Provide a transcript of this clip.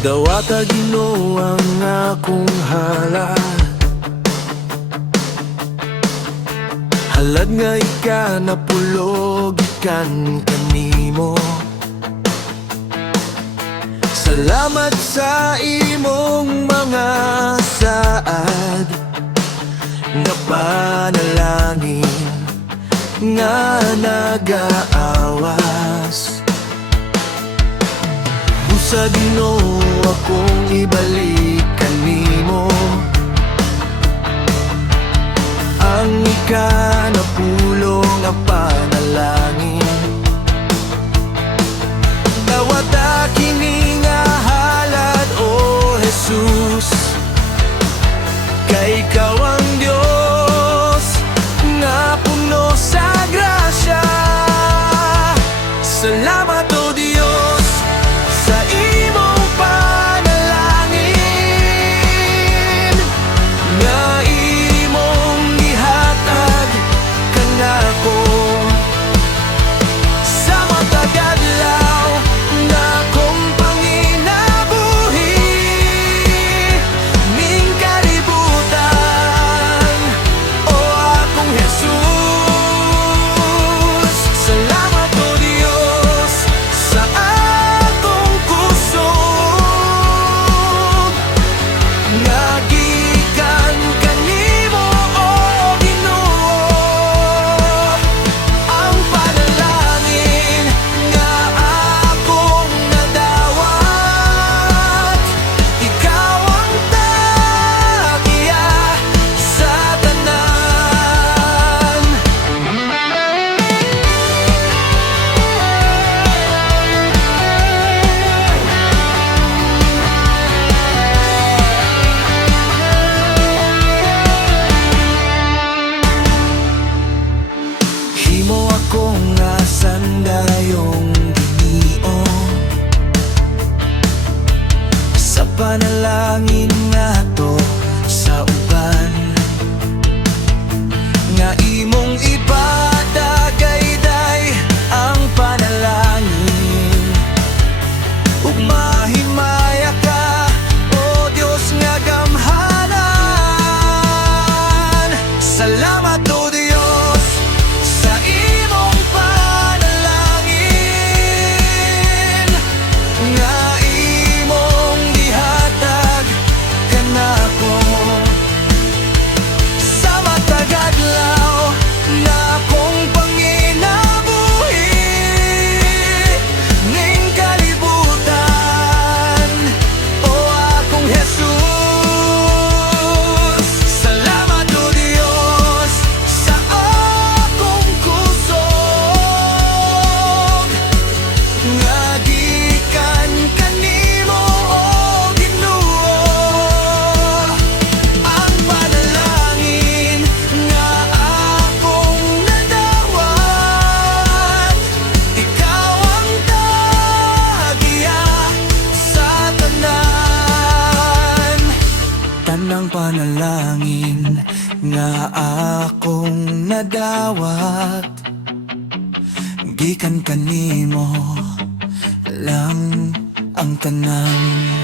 Dawata Ginoo ang akong halad, halad nga ika napulog ikan kanimo. Salamat sa imong mga saad nga panalangin nga nagaawas. Sa Ginoo akong ibalik kanimo ang ika napulong nga panalangin. Dawata kini nga halad, o Jesus, kay ikaw ang Dios nga puno sa grasya. Salamat o Dios sa imong panalangin nga imong gihatag kanako. Sa matag adlaw nga akong panginabuhi ning kalibutan, o akong Jesus. Salamat o Dios sa akong kusog nga gikan kanimo, o Ginoo. Ang panalangin nga akong nadawat, ikaw ang tagiya sa tanan. Himo akong asandayong Ginoo, sa panalangin nato sa uban nga imong ipadagayday ang panalangin. Ug mahimaya ka, o Dios nga gamhanan. Salamat o Dios sa imong panalangin nga imong gihatag kanako. Sa matag adlaw nga akong panginabuhi ning kalibutan, o akong Jesus. Salamat o Dios sa akong kusog nga gikan kanimo, o Ginoo. Ang panalangin nga akong nadawat, ikaw ang tagiya sa tanan. Tanang panalangin nga akong nadawat, gikan kanimo lang ang tanan.